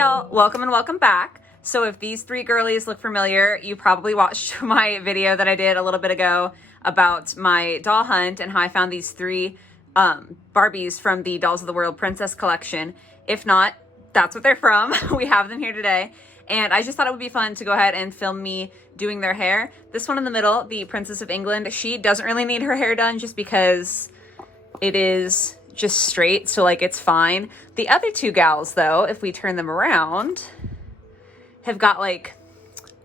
y'all, welcome and welcome back. So if these three girlies look familiar, you probably watched my video that I did a little bit ago about my doll hunt and how I found these three Barbies from the Dolls of the World Princess collection. If not, that's what they're from. We have them here today. And I just thought it would be fun to go ahead and film me doing their hair. This one in the middle, the Princess of England, she doesn't really need her hair done just because it is just straight, so like it's fine. The other two gals though, if we turn them around, have got like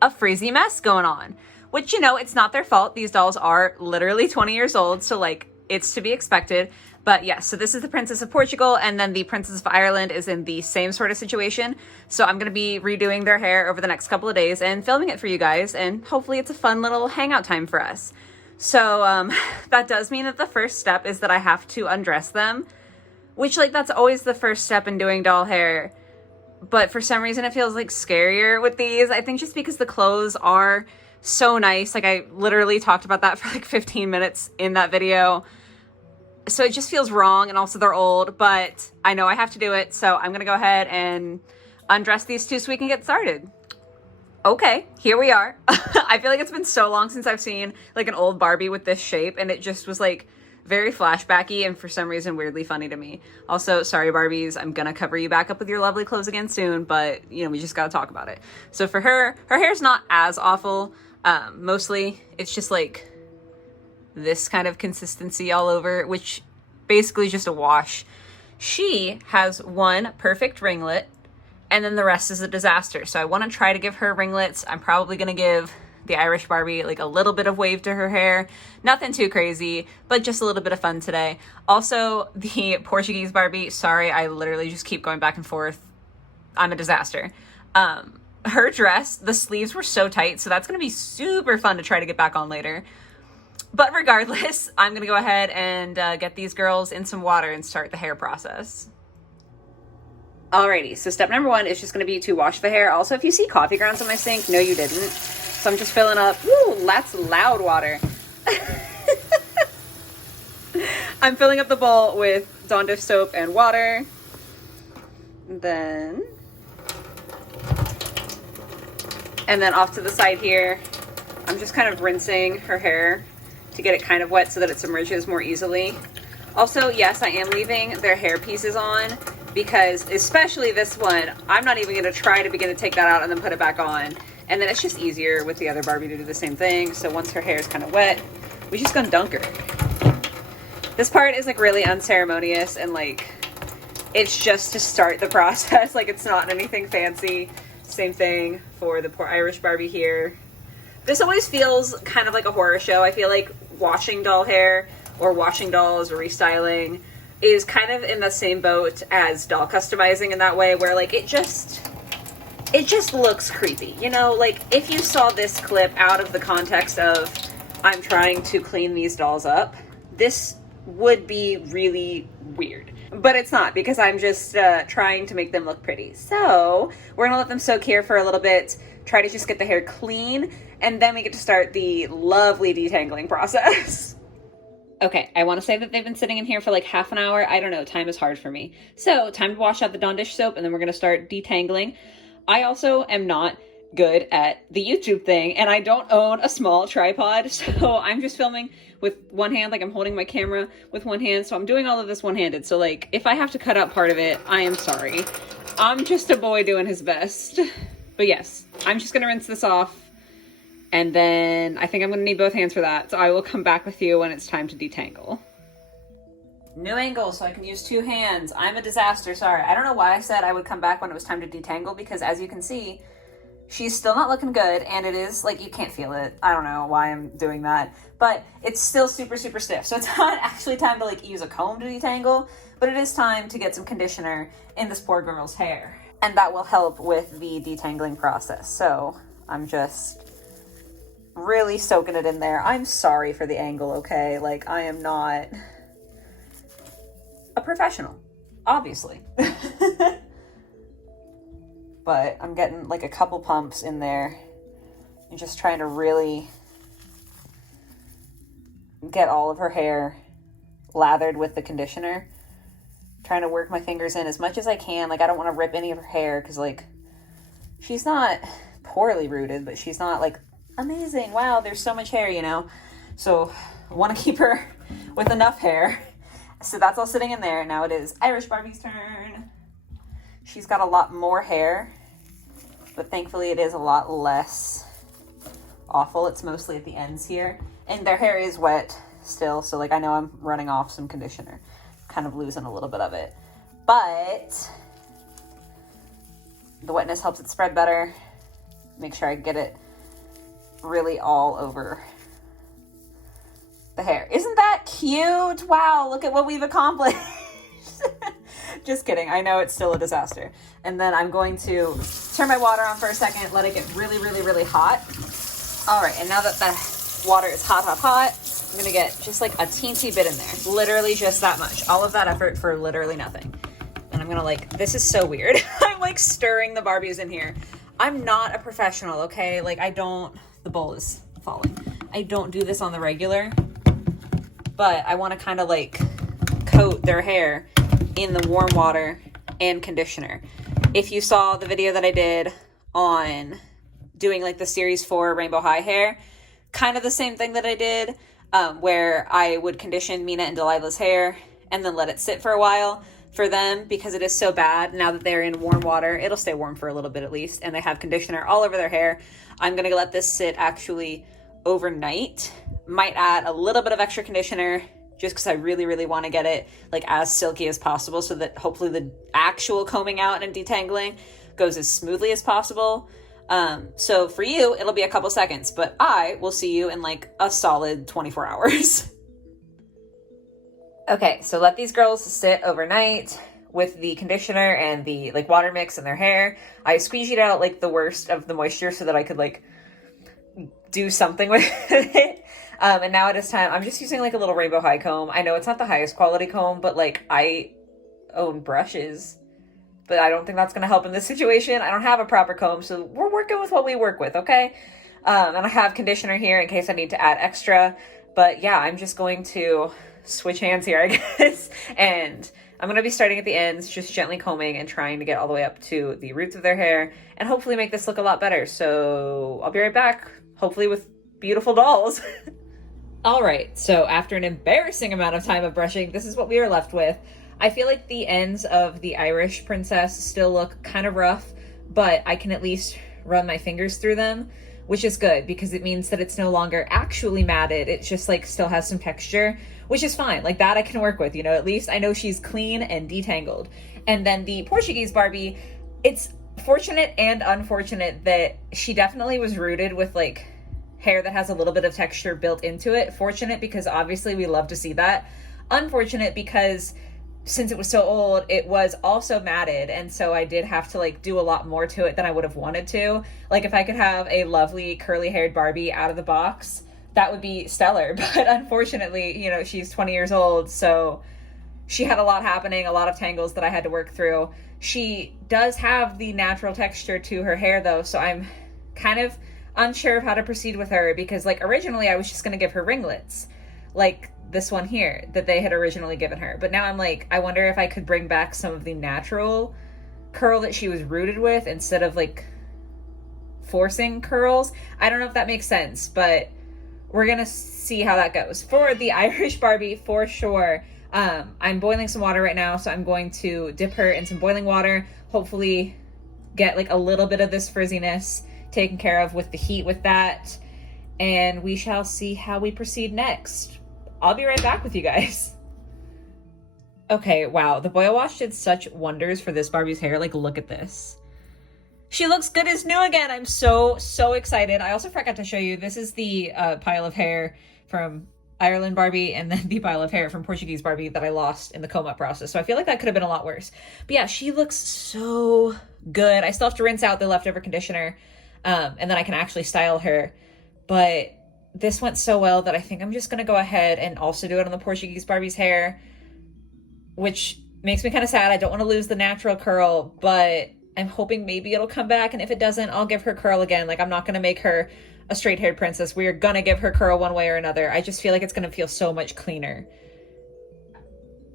a frizzy mess going on, which, you know, it's not their fault. These dolls are literally 20 years old, so like it's to be expected. But yes, yeah, so this is the Princess of Portugal, and then the Princess of Ireland is in the same sort of situation. So I'm going to be redoing their hair over the next couple of days and filming it for you guys, and hopefully it's a fun little hangout time for us. So that does mean that the first step is that I have to undress them, which, like, that's always the first step in doing doll hair. But for some reason it feels like scarier with these. I think just because the clothes are so nice. Like, I literally talked about that for like 15 minutes in that video. So it just feels wrong, and also they're old, but I know I have to do it. So I'm gonna go ahead and undress these two so we can get started. Okay, here we are. I feel like it's been so long since I've seen like an old Barbie with this shape, and it just was like very flashbacky and for some reason weirdly funny to me. Also, sorry Barbies, I'm gonna cover you back up with your lovely clothes again soon, but you know, we just gotta talk about it. So for her hair's not as awful. Mostly it's just like this kind of consistency all over, which basically is just a wash. She has one perfect ringlet, and then the rest is a disaster. So I want to try to give her ringlets. I'm probably going to give the Irish Barbie like a little bit of wave to her hair. Nothing too crazy, but just a little bit of fun today. Also, the Portuguese Barbie, sorry, I literally just keep going back and forth. I'm a disaster. Her dress, the sleeves were so tight, so that's going to be super fun to try to get back on later. But regardless, I'm going to go ahead and get these girls in some water and start the hair process. Alrighty, so step number one is just going to be to wash the hair. Also, if you see coffee grounds on my sink, no you didn't. So I'm just filling up, woo, that's loud water. I'm filling up the bowl with Dawn dish soap and water. And then off to the side here, I'm just kind of rinsing her hair to get it kind of wet so that it submerges more easily. Also, yes, I am leaving their hair pieces on because, especially this one, I'm not even going to try to begin to take that out and then put it back on. And then it's just easier with the other Barbie to do the same thing. So once her hair is kind of wet, we just gonna dunk her. This part is like really unceremonious and like it's just to start the process. Like, it's not anything fancy. Same thing for the poor Irish Barbie here. This always feels kind of like a horror show. I feel like washing doll hair or washing dolls or restyling is kind of in the same boat as doll customizing in that way, where like it just looks creepy. You know, like if you saw this clip out of the context of I'm trying to clean these dolls up, this would be really weird. But it's not, because I'm just trying to make them look pretty. So we're gonna let them soak here for a little bit, try to just get the hair clean, and then we get to start the lovely detangling process. Okay, I want to say that they've been sitting in here for like half an hour. I don't know, time is hard for me. So time to wash out the Dawn dish soap, and then we're going to start detangling. I also am not good at the YouTube thing, and I don't own a small tripod, so I'm just filming with one hand, like I'm holding my camera with one hand, so I'm doing all of this one-handed. So like, if I have to cut out part of it, I am sorry. I'm just a boy doing his best. But yes, I'm just going to rinse this off. And then I think I'm going to need both hands for that. So I will come back with you when it's time to detangle. New angle, so I can use two hands. I'm a disaster, sorry. I don't know why I said I would come back when it was time to detangle, because as you can see, she's still not looking good, and it is, like, you can't feel it. I don't know why I'm doing that. But it's still super, super stiff. So it's not actually time to, like, use a comb to detangle, but it is time to get some conditioner in this poor girl's hair. And that will help with the detangling process. So I'm just really soaking it in there. I'm sorry for the angle, okay? Like, I am not a professional, obviously. But I'm getting like a couple pumps in there and just trying to really get all of her hair lathered with the conditioner. trying to work my fingers in as much as I can. Like, I don't want to rip any of her hair because, like, she's not poorly rooted, but she's not, like, amazing. Wow, there's so much hair, you know? So I want to keep her with enough hair. So that's all sitting in there. Now it is Irish Barbie's turn. She's got a lot more hair, but thankfully it is a lot less awful. It's mostly at the ends here. And their hair is wet still, so, like, I know I'm running off some conditioner. Kind of losing a little bit of it. But the wetness helps it spread better. Make sure I get it really all over the hair. Isn't that cute? Wow, look at what we've accomplished. Just kidding. I know it's still a disaster. And then I'm going to turn my water on for a second, let it get really, really, really hot. All right, and now that the water is hot, hot, hot, I'm gonna get just like a teensy bit in there. Literally just that much. All of that effort for literally nothing. And I'm gonna, like, this is so weird. I'm like stirring the Barbies in here. I'm not a professional, okay? Like, I don't, the bowl is falling. I don't do this on the regular, but I wanna kind of like coat their hair in the warm water and conditioner. If you saw the video that I did on doing like the series 4 Rainbow High hair, kind of the same thing that I did, where I would condition Mina and Delilah's hair and then let it sit for a while for them because it is so bad. Now that they're in warm water, it'll stay warm for a little bit at least, and they have conditioner all over their hair. I'm gonna let this sit actually overnight. Might add a little bit of extra conditioner just because I really, really want to get it like as silky as possible so that hopefully the actual combing out and detangling goes as smoothly as possible. So for you, it'll be a couple seconds, but I will see you in like a solid 24 hours. Okay, so let these girls sit overnight with the conditioner and the like water mix in their hair. I squeegeed out like the worst of the moisture so that I could like do something with it. And now it is time. I'm just using like a little Rainbow High comb. I know it's not the highest quality comb, but like I own brushes, but I don't think that's going to help in this situation. I don't have a proper comb, so we're working with what we work with, okay? And I have conditioner here in case I need to add extra. But yeah, I'm just going to switch hands here, I guess. And I'm going to be starting at the ends, just gently combing and trying to get all the way up to the roots of their hair and hopefully make this look a lot better. So I'll be right back, hopefully with beautiful dolls. All right, so after an embarrassing amount of time of brushing, this is what we are left with. I feel like the ends of the Irish princess still look kind of rough, but I can at least run my fingers through them, which is good because it means that it's no longer actually matted. It just like still has some texture, which is fine. Like that I can work with, you know, at least I know she's clean and detangled. And then the Portuguese Barbie, it's fortunate and unfortunate that she definitely was rooted with like hair that has a little bit of texture built into it. Fortunate because obviously we love to see that. Unfortunate because since it was so old, it was also matted, and so I did have to like do a lot more to it than I would have wanted to. Like if I could have a lovely curly haired Barbie out of the box, that would be stellar. But unfortunately, you know, she's 20 years old, so she had a lot happening, a lot of tangles that I had to work through. She does have the natural texture to her hair though, so I'm kind of unsure of how to proceed with her because like originally I was just going to give her ringlets like this one here that they had originally given her, but now I'm like, I wonder if I could bring back some of the natural curl that she was rooted with instead of like forcing curls. I don't know if that makes sense, but we're gonna see how that goes. For the Irish Barbie, for sure, I'm boiling some water right now, so I'm going to dip her in some boiling water, hopefully get like a little bit of this frizziness taken care of with the heat with that, and we shall see how we proceed next. I'll be right back with you guys. Okay, wow, the boil wash did such wonders for this Barbie's hair. Like, look at this. She looks good as new again. I'm so excited. I also forgot to show you, this is the pile of hair from Ireland Barbie and then the pile of hair from Portuguese Barbie that I lost in the comb up process. So I feel like that could have been a lot worse. But yeah, she looks so good. I still have to rinse out the leftover conditioner. And then I can actually style her. But this went so well that I think I'm just going to go ahead and also do it on the Portuguese Barbie's hair, which makes me kind of sad. I don't want to lose the natural curl, but I'm hoping maybe it'll come back. And if it doesn't, I'll give her curl again. Like, I'm not going to make her a straight-haired princess. We are going to give her curl one way or another. I just feel like it's going to feel so much cleaner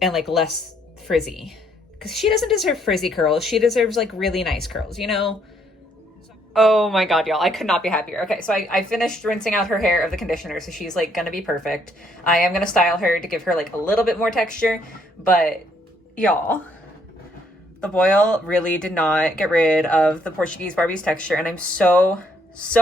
and like less frizzy. Because she doesn't deserve frizzy curls. She deserves like really nice curls, you know? Oh my god, y'all, I could not be happier. Okay, so I finished rinsing out her hair of the conditioner, so she's like gonna be perfect. I am gonna style her to give her like a little bit more texture, but y'all, the boil really did not get rid of the Portuguese Barbie's texture, and I'm so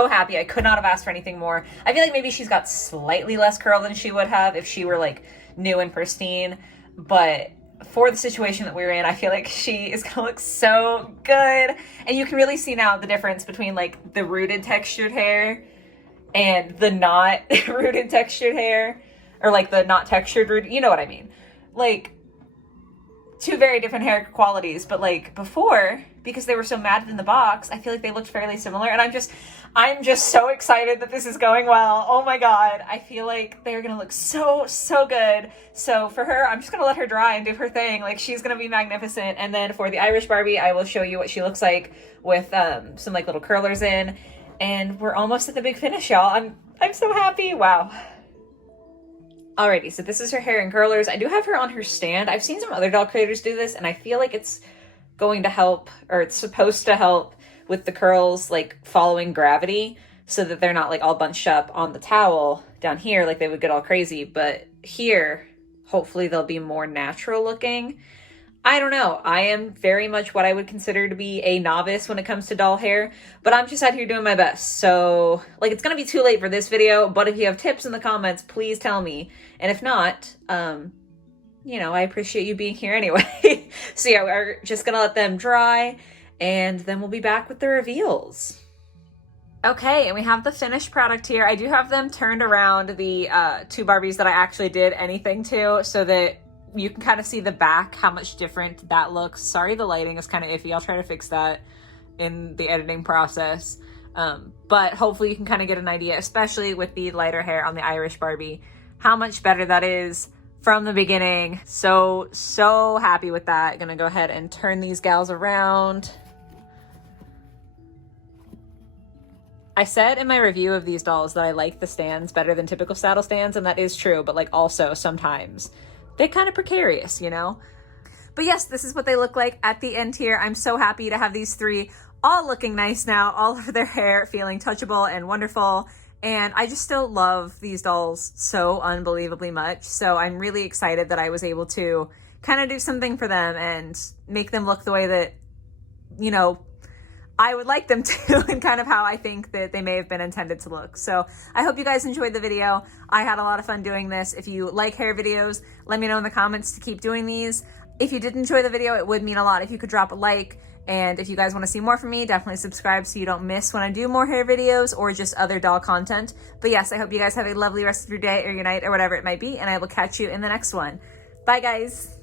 happy. I could not have asked for anything more. I feel like maybe she's got slightly less curl than she would have if she were like new and pristine, but for the situation that we're in, I feel like she is gonna look so good. And you can really see now the difference between like the rooted textured hair and the not rooted textured hair, or like the not textured rooted, you know what I mean? Like, two very different hair qualities, but like before, because they were so matted in the box, I feel like they looked fairly similar, and I'm just so excited that this is going well. Oh my god, I feel like they're gonna look so good. So for her, I'm just gonna let her dry and do her thing. Like, she's gonna be magnificent. And then for the Irish Barbie, I will show you what she looks like with some like little curlers in, and we're almost at the big finish, y'all. I'm so happy. Wow. Alrighty, so this is her hair in curlers. I do have her on her stand. I've seen some other doll creators do this, and I feel like it's going to help, or it's supposed to help with the curls like following gravity, so that they're not like all bunched up on the towel down here like they would get all crazy. But here, hopefully they'll be more natural looking. I don't know. I am very much what I would consider to be a novice when it comes to doll hair, but I'm just out here doing my best. So like, it's gonna be too late for this video, but if you have tips in the comments, please tell me. And if not, you know, I appreciate you being here anyway. So yeah, we're just gonna let them dry, and then we'll be back with the reveals. Okay, and we have the finished product here. I do have them turned around, the two Barbies that I actually did anything to, so that you can kind of see the back, how much different that looks. Sorry, the lighting is kind of iffy. I'll try to fix that in the editing process. But hopefully you can kind of get an idea, especially with the lighter hair on the Irish Barbie, how much better that is from the beginning. So happy with that. Gonna go ahead and turn these gals around. I said in my review of these dolls that I like the stands better than typical saddle stands, and that is true, but like also sometimes they're kind of precarious, you know? But yes, this is what they look like at the end here. I'm so happy to have these three all looking nice now, all of their hair feeling touchable and wonderful. And I just still love these dolls so unbelievably much. So I'm really excited that I was able to kind of do something for them and make them look the way that, you know, I would like them to, and kind of how I think that they may have been intended to look. So I hope you guys enjoyed the video. I had a lot of fun doing this. If you like hair videos, let me know in the comments to keep doing these. If you did enjoy the video, it would mean a lot if you could drop a like. And if you guys want to see more from me, definitely subscribe so you don't miss when I do more hair videos or just other doll content. But yes, I hope you guys have a lovely rest of your day or your night or whatever it might be, and I will catch you in the next one. Bye, guys.